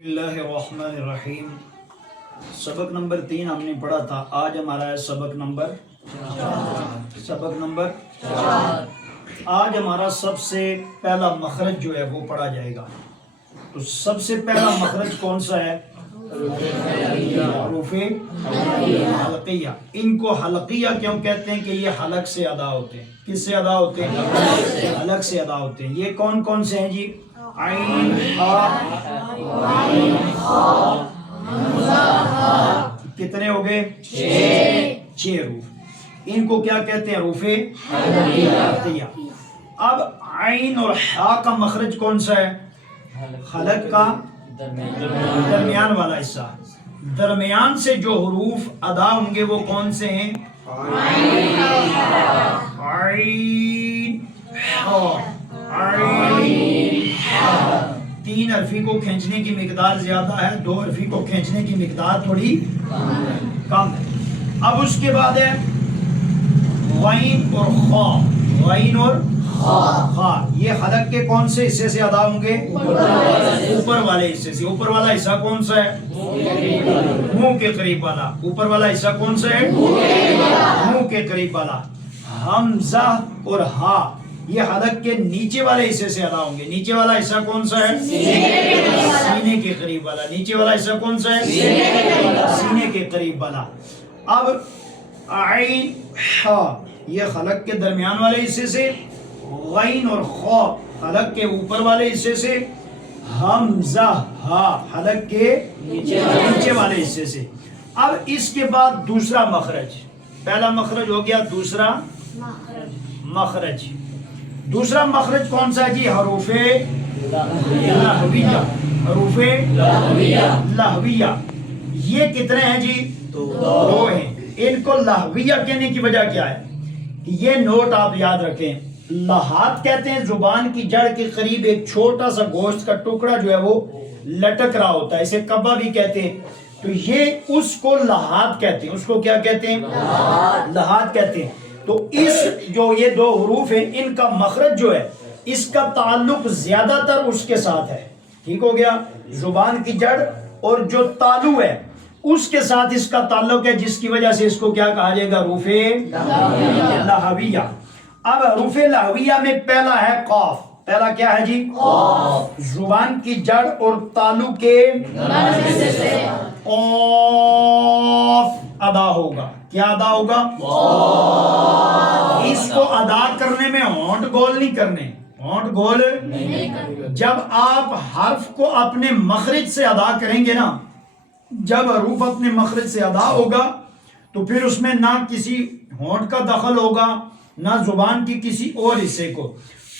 اللہ الرحمن الرحیم۔ سبق نمبر 3 ہم نے پڑھا تھا، آج ہمارا ہے سبق نمبر 4۔ آج ہمارا سب سے پہلا مخرج جو ہے وہ پڑھا جائے گا۔ تو سب سے پہلا مخرج کون سا ہے؟ حروف حلقیہ۔ ان کو حلقیہ کیوں کہتے ہیں؟ کہ یہ حلق سے ادا ہوتے ہیں۔ کس سے ادا ہوتے ہیں؟ حلق سے ادا ہوتے ہیں۔ یہ کون کون سے ہیں جی؟ عین، کتنے ہو گئے؟ 6 حروف۔ ان کو کیا کہتے ہیں؟ حروف حلقیہ۔ اب عین اور حاء کا مخرج کون سا ہے؟ حلق کا درمیان والا حصہ۔ درمیان سے جو حروف ادا ہوں گے وہ کون سے ہیں؟ عین، حاء، عین، حاء۔ 3 حرفی کو کھینچنے کی مقدار زیادہ ہے، 2 حرفی کو کھینچنے کی مقدار تھوڑی کم ہے۔ اب اس کے بعد ہے غین اور خا۔ غین اور خا، یہ حلق کے کون سے حصے سے ادا ہوں گے؟ اوپر والے حصے سے۔ اوپر والا حصہ کون سا ہے؟ منہ کے قریب والا۔ اوپر والا حصہ کون سا ہے؟ منہ کے قریب والا۔ حمزہ اور ہا یہ حلق کے نیچے والے حصے سے ادا ہوں گے۔ نیچے والا حصہ کون سا ہے؟ سینے کے قریب والا۔ نیچے والا حصہ کون سا ہے؟ سینے کے قریب والا۔ اب عین، حا یہ حلق کے درمیان والے حصے سے، غین اور خا حلق کے اوپر والے حصے سے، حمزہ ہا حلق کے نیچے والے حصے سے۔ اب اس کے بعد دوسرا مخرج۔ پہلا مخرج ہو گیا، دوسرا مخرج۔ دوسرا مخرج کون سا ہے جی؟ حروف لہویہ۔ حروف لہویہ یہ کتنے ہیں جی؟ 2 ہیں۔ ان کو لہویہ کہنے کی وجہ کیا ہے؟ یہ نوٹ آپ یاد رکھیں۔ لحات کہتے ہیں زبان کی جڑ کے قریب ایک چھوٹا سا گوشت کا ٹکڑا جو ہے وہ لٹک رہا ہوتا ہے، اسے کبا بھی کہتے ہیں۔ تو یہ اس کو لحات کہتے ہیں۔ اس کو کیا کہتے ہیں؟ لحات کہتے ہیں۔ تو اس جو یہ 2 حروف ہیں ان کا مخرج جو ہے اس کا تعلق زیادہ تر اس کے ساتھ ہے۔ ٹھیک ہو گیا؟ زبان کی جڑ اور جو تالو ہے اس کے ساتھ اس کا تعلق ہے، جس کی وجہ سے اس کو کیا کہا جائے گا؟ حروف لہویہ۔ اب حروف لہویہ میں پہلا ہے قاف۔ پہلا کیا ہے جی؟ قاف۔ زبان کی جڑ اور تالو کے قاف ادا ہوگا۔ کیا ادا ہوگا؟ اس کو ادا کرنے میں ہونٹ گول نہیں کرنے۔ ہونٹ گول جب آپ حرف کو اپنے مخرج سے ادا کریں گے نا، جب حروف اپنے مخرج سے ادا ہوگا تو پھر اس میں نہ کسی ہونٹ کا دخل ہوگا نہ زبان کی کسی اور حصے کو،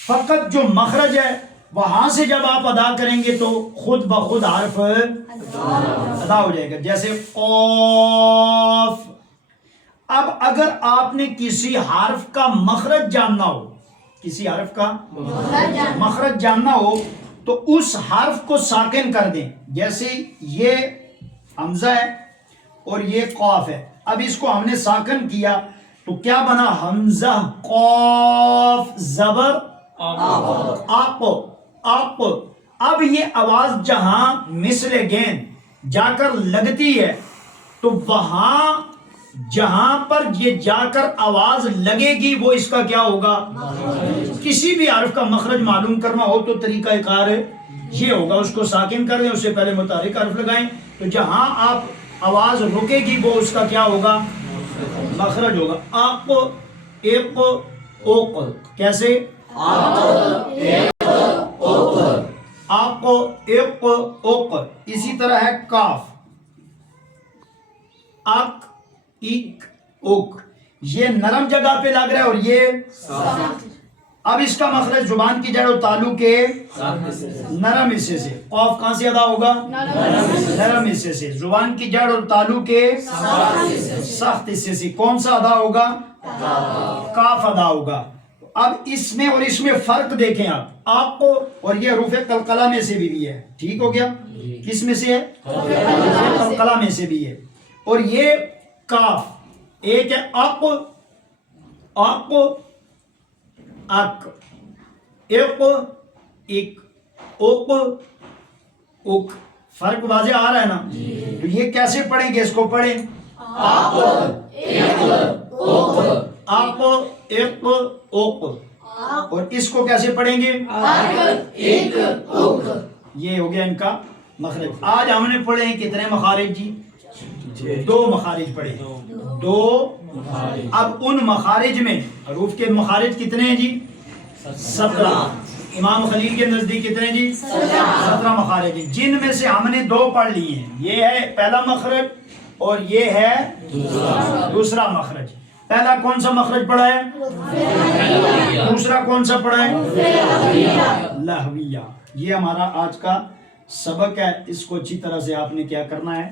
فقط جو مخرج ہے وہاں سے جب آپ ادا کریں گے تو خود بخود حرف ادا ہو جائے گا۔ جیسے قاف۔ اب اگر آپ نے کسی حرف کا مخرج جاننا ہو، کسی حرف کا مخرج جاننا ہو تو اس حرف کو ساکن کر دیں۔ جیسے یہ حمزہ ہے اور یہ قاف ہے، اب اس کو ہم نے ساکن کیا تو کیا بنا؟ حمزہ قاف زبر آپ آپ۔ اب یہ آواز جہاں مثل گیند جا کر لگتی ہے تو وہاں جہاں پر یہ جا کر آواز لگے گی وہ اس کا کیا ہوگا؟ کسی بھی حرف کا مخرج معلوم کرنا ہو تو طریقہ کار یہ ہوگا، اس کو ساکن کر دیں، اس سے پہلے متحرک حرف لگائیں تو جہاں آپ آواز رکے گی وہ اس کا کیا ہوگا؟ مخرج ہوگا۔ آپ ایک اوق۔ کیسے؟ آپ ایک اوق۔ اسی طرح ہے کاف، اک ایک اوک، یہ نرم جگہ پہ لگ رہا ہے اور یہ اب اس کا مخرج زبان کی جڑ و تعلق کے نرم حصے سے۔ قاف کہاں سے ادا ہوگا؟ نرم حصے سے۔ زبان کی جڑ اور تعلق کے سخت حصے سے کون سا ادا ہوگا؟ کاف ادا ہوگا۔ اب اس میں اور اس میں فرق دیکھیں آپ کو، اور یہ حروف قلقلہ میں سے بھی ہے۔ ٹھیک ہو گیا؟ کس میں سے ہے؟ قلقلہ میں سے بھی ہے۔ اور یہ کاف ایک ہے اق اق اک، ایک ایک اوک اوک۔ فرق واضح آ رہا ہے نا؟ تو یہ کیسے پڑھیں گے؟ اس کو پڑھیں آپ ایک اوق، اور اس کو کیسے پڑھیں گے؟ یہ ہو گیا ان کا مخرج۔ آج ہم نے پڑھے ہیں کتنے مخارج جی؟ 2 مخارج پڑھے، 2۔ اب ان مخارج میں حروف کے مخارج کتنے ہیں جی؟ 17۔ امام خلیل کے نزدیک کتنے جی؟ 17 مخارج ہیں، جن میں سے ہم نے 2 پڑھ لیے ہیں۔ یہ ہے پہلا مخرج اور یہ ہے دوسرا مخرج۔ پہلا کون سا مخرج پڑھا ہے؟ دوسرا کون سا پڑھا ہے؟ لہویہ۔ یہ ہمارا آج کا سبق ہے، اس کو اچھی طرح سے آپ نے کیا کرنا ہے؟